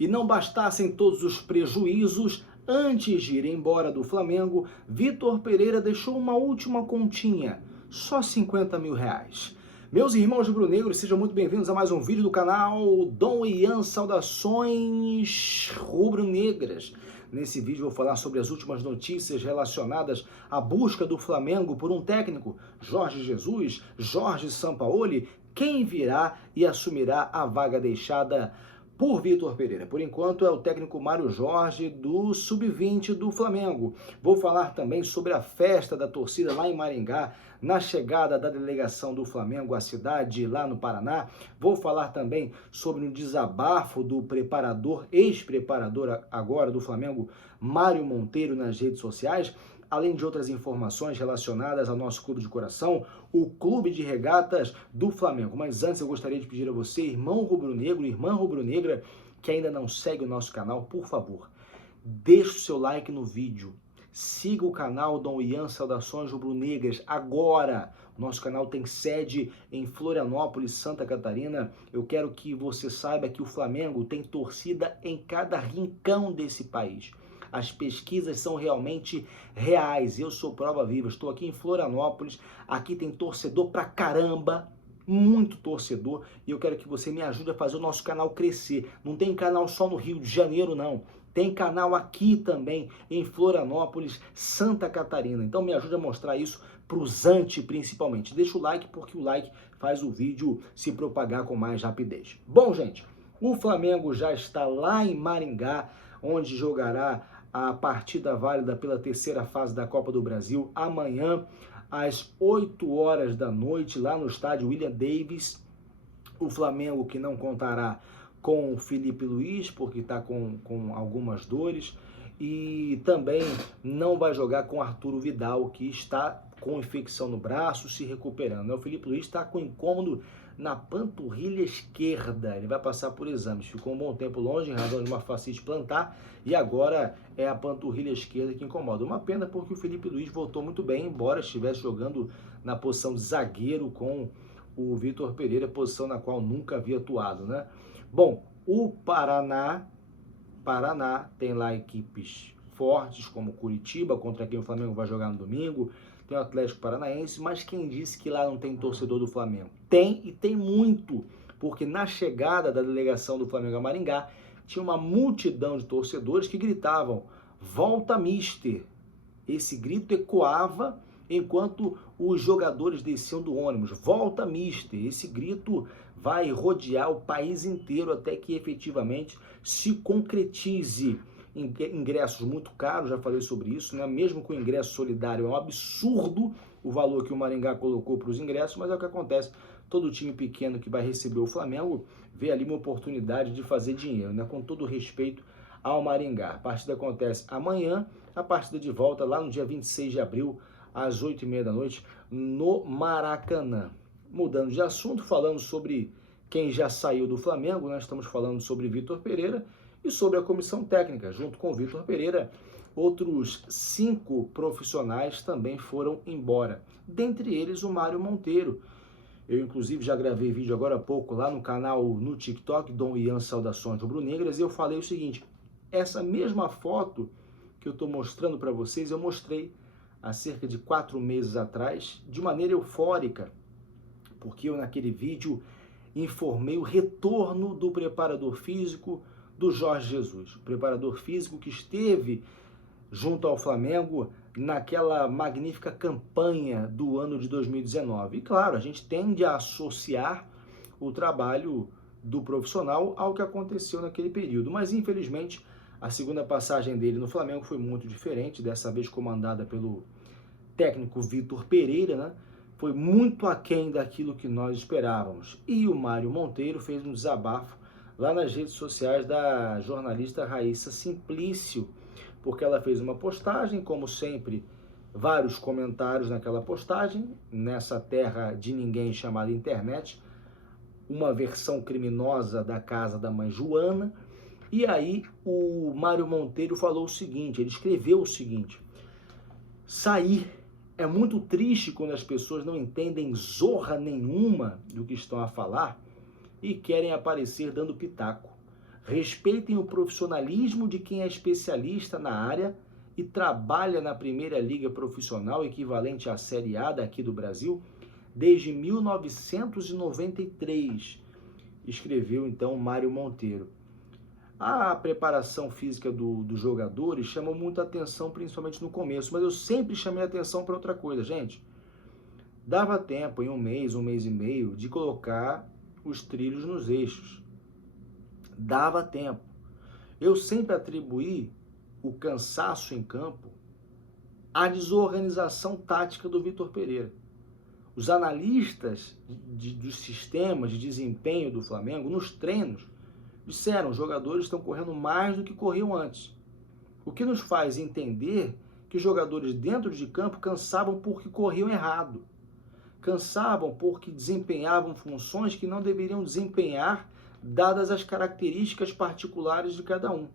E não bastassem todos os prejuízos, antes de ir embora do Flamengo, Vitor Pereira deixou uma última continha, só 50 mil reais. Meus irmãos rubro-negros, sejam muito bem-vindos a mais um vídeo do canal Dom Ian Saudações Rubro-Negras. Nesse vídeo vou falar sobre as últimas notícias relacionadas à busca do Flamengo por um técnico, Jorge Jesus, Jorge Sampaoli, quem virá e assumirá a vaga deixada por Vitor Pereira. Por enquanto é o técnico Mário Jorge do Sub-20 do Flamengo. Vou falar também sobre a festa da torcida lá em Maringá, na chegada da delegação do Flamengo à cidade lá no Paraná. Vou falar também sobre o desabafo do preparador, ex-preparador agora do Flamengo, Mário Monteiro, nas redes sociais, além de outras informações relacionadas ao nosso clube de coração, o Clube de Regatas do Flamengo. Mas antes eu gostaria de pedir a você, irmão rubro-negro, irmã rubro-negra, que ainda não segue o nosso canal, por favor, deixe o seu like no vídeo. Siga o canal Dom Ian Saudações Rubro-Negras agora. O nosso canal tem sede em Florianópolis, Santa Catarina. Eu quero que você saiba que o Flamengo tem torcida em cada rincão desse país. As pesquisas são realmente reais. Eu sou prova viva. Estou aqui em Florianópolis. Aqui tem torcedor pra caramba. Muito torcedor. E eu quero que você me ajude a fazer o nosso canal crescer. Não tem canal só no Rio de Janeiro, não. Tem canal aqui também, em Florianópolis, Santa Catarina. Então me ajude a mostrar isso pro Zante, principalmente. Deixa o like, porque o like faz o vídeo se propagar com mais rapidez. Bom, gente, o Flamengo já está lá em Maringá, onde jogará a partida válida pela terceira fase da Copa do Brasil, amanhã, às 8 horas da noite, lá no estádio William Davis. O Flamengo que não contará com o Felipe Luiz, porque está com algumas dores, e também não vai jogar com Arturo Vidal, que está com infecção no braço, se recuperando. O Felipe Luiz está com incômodo na panturrilha esquerda, ele vai passar por exames, ficou um bom tempo longe em razão de uma fascite plantar, e agora é a panturrilha esquerda que incomoda. Uma pena, porque o Felipe Luiz voltou muito bem, embora estivesse jogando na posição de zagueiro com o Vitor Pereira, posição na qual nunca havia atuado, né? Bom, o Paraná tem lá equipes fortes, como Curitiba, contra quem o Flamengo vai jogar no domingo, tem o Atlético Paranaense, mas quem disse que lá não tem torcedor do Flamengo? Tem, e tem muito, porque na chegada da delegação do Flamengo a Maringá, tinha uma multidão de torcedores que gritavam, "Volta, Mister!". Esse grito ecoava enquanto os jogadores desciam do ônibus. "Volta, Mister!". Esse grito vai rodear o país inteiro até que efetivamente se concretize. Ingressos muito caros, já falei sobre isso, né? Mesmo com o ingresso solidário, é um absurdo o valor que o Maringá colocou para os ingressos, mas é o que acontece. Todo time pequeno que vai receber o Flamengo vê ali uma oportunidade de fazer dinheiro, né? Com todo respeito ao Maringá. A partida acontece amanhã, a partida de volta lá no dia 26 de abril, às 8h30 da noite, no Maracanã. Mudando de assunto, falando sobre quem já saiu do Flamengo, nós estamos falando sobre Vitor Pereira e sobre a comissão técnica. Junto com Vitor Pereira, outros 5 profissionais também foram embora. Dentre eles, o Mário Monteiro. Eu, inclusive, já gravei vídeo agora há pouco lá no canal, no TikTok, Dom Ian Saudações Rubro-Negras, e eu falei o seguinte, essa mesma foto que eu estou mostrando para vocês, eu mostrei há cerca de 4 meses atrás, de maneira eufórica, porque eu naquele vídeo informei o retorno do preparador físico do Jorge Jesus, o preparador físico que esteve junto ao Flamengo naquela magnífica campanha do ano de 2019. E claro, a gente tende a associar o trabalho do profissional ao que aconteceu naquele período, mas infelizmente a segunda passagem dele no Flamengo foi muito diferente, dessa vez comandada pelo técnico Vitor Pereira, né? Foi muito aquém daquilo que nós esperávamos. E o Mário Monteiro fez um desabafo lá nas redes sociais da jornalista Raíssa Simplício, porque ela fez uma postagem, como sempre, vários comentários naquela postagem, nessa terra de ninguém chamada internet, uma versão criminosa da casa da mãe Joana. E aí o Mário Monteiro falou o seguinte, ele escreveu o seguinte: "Sair é muito triste quando as pessoas não entendem zorra nenhuma do que estão a falar e querem aparecer dando pitaco. Respeitem o profissionalismo de quem é especialista na área e trabalha na primeira liga profissional equivalente à Série A daqui do Brasil desde 1993, escreveu então Mário Monteiro. A preparação física dos jogadores chamou muita atenção, principalmente no começo, mas eu sempre chamei atenção para outra coisa, gente. Dava tempo, em um mês e meio, de colocar os trilhos nos eixos. Dava tempo. Eu sempre atribuí o cansaço em campo à desorganização tática do Vitor Pereira. Os analistas dos sistemas de desempenho do Flamengo, nos treinos, disseram que os jogadores estão correndo mais do que corriam antes. O que nos faz entender que os jogadores dentro de campo cansavam porque corriam errado. Cansavam porque desempenhavam funções que não deveriam desempenhar, dadas as características particulares de cada um.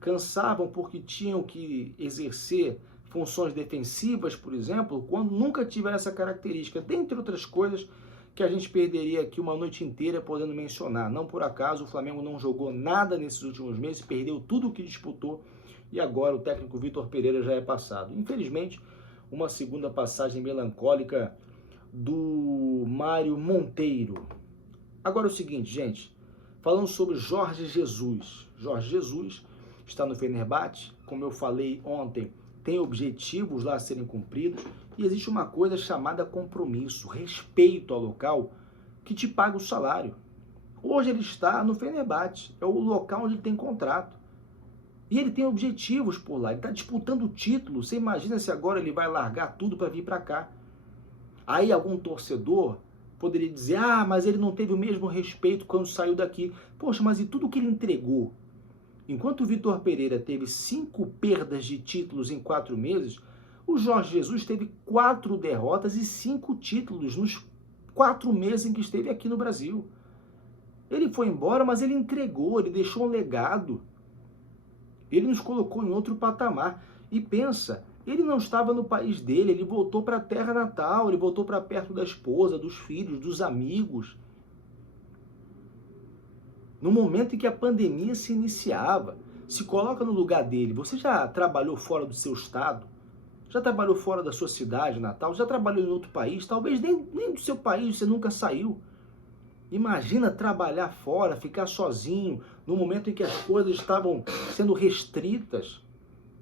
Cansavam porque tinham que exercer funções defensivas, por exemplo, quando nunca tiveram essa característica, dentre outras coisas que a gente perderia aqui uma noite inteira podendo mencionar. Não por acaso o Flamengo não jogou nada nesses últimos meses, perdeu tudo o que disputou e agora o técnico Vitor Pereira já é passado. Infelizmente, uma segunda passagem melancólica do Mário Monteiro. Agora é o seguinte, gente, falando sobre Jorge Jesus. Jorge Jesus está no Fenerbahçe, como eu falei ontem, tem objetivos lá a serem cumpridos e existe uma coisa chamada compromisso, respeito ao local que te paga o salário. Hoje ele está no Fenerbahçe, é o local onde ele tem contrato. E ele tem objetivos por lá, ele está disputando o título. Você imagina se agora ele vai largar tudo para vir para cá. Aí algum torcedor poderia dizer, mas ele não teve o mesmo respeito quando saiu daqui. Poxa, mas e tudo que ele entregou? Enquanto o Vitor Pereira teve 5 perdas de títulos em 4 meses, o Jorge Jesus teve 4 derrotas e 5 títulos nos 4 meses em que esteve aqui no Brasil. Ele foi embora, mas ele entregou, ele deixou um legado. Ele nos colocou em outro patamar. E pensa, ele não estava no país dele, ele voltou para a terra natal, ele voltou para perto da esposa, dos filhos, dos amigos. No momento em que a pandemia se iniciava, se coloca no lugar dele. Você já trabalhou fora do seu estado? Já trabalhou fora da sua cidade natal? Já trabalhou em outro país? Talvez nem do seu país você nunca saiu. Imagina trabalhar fora, ficar sozinho, no momento em que as coisas estavam sendo restritas.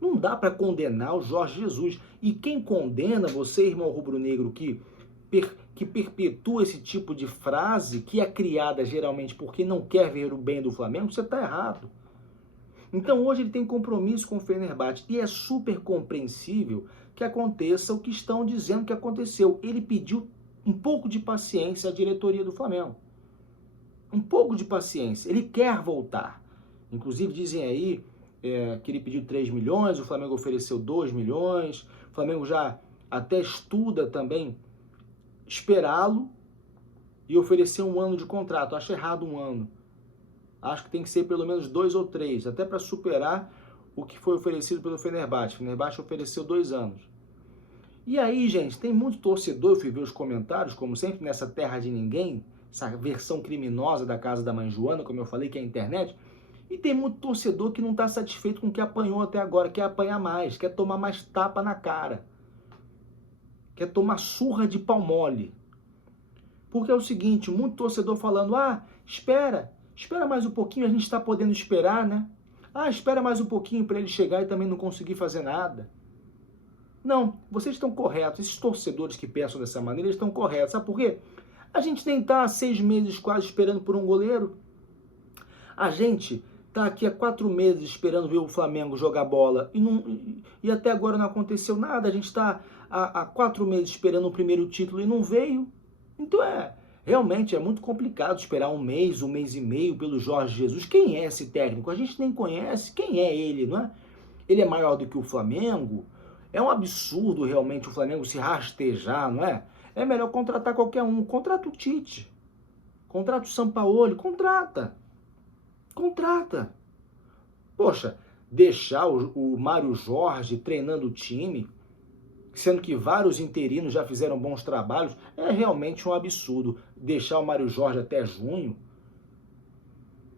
Não dá para condenar o Jorge Jesus. E quem condena você, irmão rubro-negro, que perpetua esse tipo de frase, que é criada geralmente porque não quer ver o bem do Flamengo, você está errado. Então hoje ele tem compromisso com o Fenerbahçe e é super compreensível que aconteça o que estão dizendo que aconteceu. Ele pediu um pouco de paciência à diretoria do Flamengo. Um pouco de paciência. Ele quer voltar. Inclusive dizem aí que ele pediu 3 milhões, o Flamengo ofereceu 2 milhões, o Flamengo já até estuda também esperá-lo e oferecer 1 ano de contrato. Acho errado 1 ano. Acho que tem que ser pelo menos 2 ou 3, até para superar o que foi oferecido pelo Fenerbahçe. O Fenerbahçe ofereceu 2 anos. E aí, gente, tem muito torcedor, eu fui ver os comentários, como sempre, nessa terra de ninguém, essa versão criminosa da casa da mãe Joana, como eu falei, que é a internet, e tem muito torcedor que não está satisfeito com o que apanhou até agora, quer apanhar mais, quer tomar mais tapa na cara, quer tomar surra de pau mole. Porque é o seguinte, muito torcedor falando, espera mais um pouquinho, a gente está podendo esperar, né? Espera mais um pouquinho para ele chegar e também não conseguir fazer nada. Não, vocês estão corretos, esses torcedores que pensam dessa maneira, eles estão corretos. Sabe por quê? A gente nem está há 6 meses quase esperando por um goleiro. A gente está aqui há 4 meses esperando ver o Flamengo jogar bola e até agora não aconteceu nada. A gente está há 4 meses esperando o primeiro título e não veio. Então realmente é muito complicado esperar 1 mês e meio pelo Jorge Jesus. Quem é esse técnico? A gente nem conhece. Quem é ele, não é? Ele é maior do que o Flamengo? É um absurdo realmente o Flamengo se rastejar, não é? É melhor contratar qualquer um. Contrata o Tite. Contrata o Sampaoli. Contrata. Poxa, deixar o Mário Jorge treinando o time, sendo que vários interinos já fizeram bons trabalhos, é realmente um absurdo. Deixar o Mário Jorge até junho,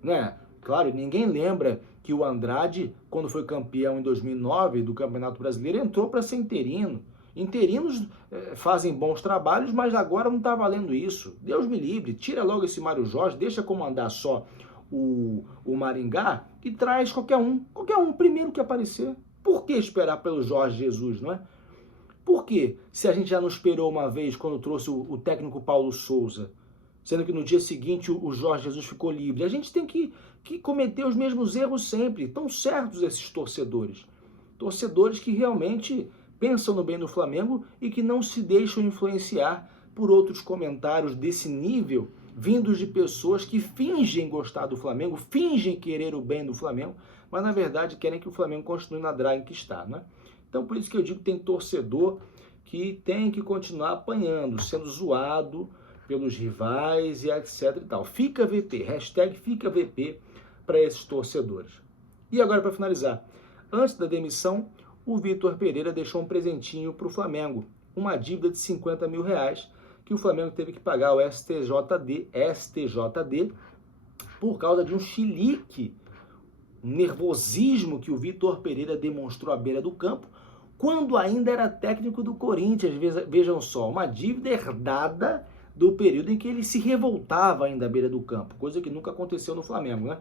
né? Claro, ninguém lembra que o Andrade, quando foi campeão em 2009 do Campeonato Brasileiro, entrou para ser interino. Interinos fazem bons trabalhos, mas agora não está valendo isso. Deus me livre, tira logo esse Mário Jorge, deixa comandar só o Maringá e traz qualquer um, primeiro que aparecer. Por que esperar pelo Jorge Jesus, não é? Por quê? Se a gente já não esperou uma vez quando trouxe o técnico Paulo Souza, sendo que no dia seguinte o Jorge Jesus ficou livre. A gente tem que cometer os mesmos erros sempre. Estão certos esses torcedores. Torcedores que realmente pensam no bem do Flamengo e que não se deixam influenciar por outros comentários desse nível, vindos de pessoas que fingem gostar do Flamengo, fingem querer o bem do Flamengo, mas na verdade querem que o Flamengo continue na draga que está, né? Então por isso que eu digo que tem torcedor que tem que continuar apanhando, sendo zoado pelos rivais e etc e tal. Fica VP, hashtag fica VP para esses torcedores. E agora para finalizar, antes da demissão, o Vitor Pereira deixou um presentinho para o Flamengo, uma dívida de 50 mil reais que o Flamengo teve que pagar ao STJD, por causa de um chilique, um nervosismo que o Vitor Pereira demonstrou à beira do campo, quando ainda era técnico do Corinthians. Vejam só, uma dívida herdada do período em que ele se revoltava ainda à beira do campo, coisa que nunca aconteceu no Flamengo, né?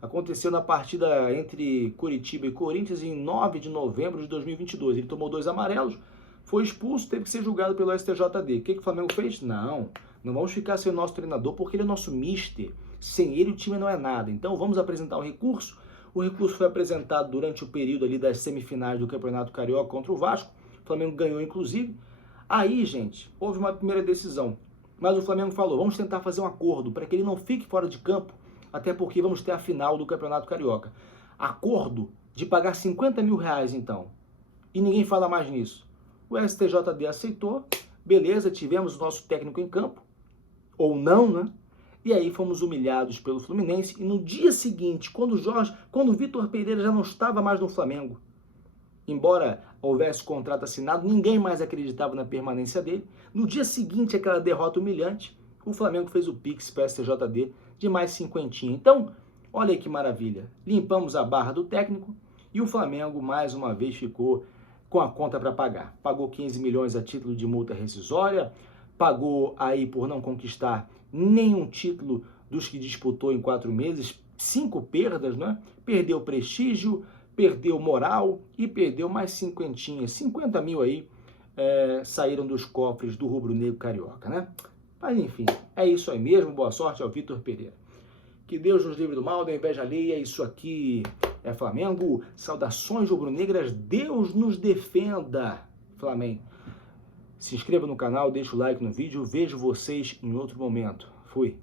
Aconteceu na partida entre Curitiba e Corinthians em 9 de novembro de 2022. Ele tomou 2 amarelos, foi expulso, teve que ser julgado pelo STJD. O que o Flamengo fez? Não vamos ficar sem o nosso treinador porque ele é nosso mister. Sem ele o time não é nada. Então vamos apresentar um recurso. O recurso foi apresentado durante o período ali das semifinais do Campeonato Carioca contra o Vasco. O Flamengo ganhou, inclusive. Aí, gente, houve uma primeira decisão. Mas o Flamengo falou, vamos tentar fazer um acordo para que ele não fique fora de campo, até porque vamos ter a final do Campeonato Carioca. Acordo de pagar 50 mil reais, então. E ninguém fala mais nisso. O STJD aceitou, beleza, tivemos o nosso técnico em campo, ou não, né? E aí fomos humilhados pelo Fluminense. E no dia seguinte, quando o Vitor Pereira já não estava mais no Flamengo, embora houvesse contrato assinado, ninguém mais acreditava na permanência dele. No dia seguinte, aquela derrota humilhante, o Flamengo fez o Pix para a STJD de mais 50. Então, olha aí que maravilha. Limpamos a barra do técnico e o Flamengo, mais uma vez, ficou com a conta para pagar. Pagou 15 milhões a título de multa rescisória, pagou aí por não conquistar nenhum título dos que disputou em 4 meses, 5 perdas, né? Perdeu prestígio, perdeu moral e perdeu mais 50 mil aí, saíram dos cofres do rubro-negro carioca, né? Mas enfim, é isso aí mesmo, boa sorte ao Vitor Pereira. Que Deus nos livre do mal, da inveja alheia, isso aqui é Flamengo. Saudações rubro-negras, Deus nos defenda, Flamengo. Se inscreva no canal, deixa o like no vídeo, vejo vocês em outro momento. Fui.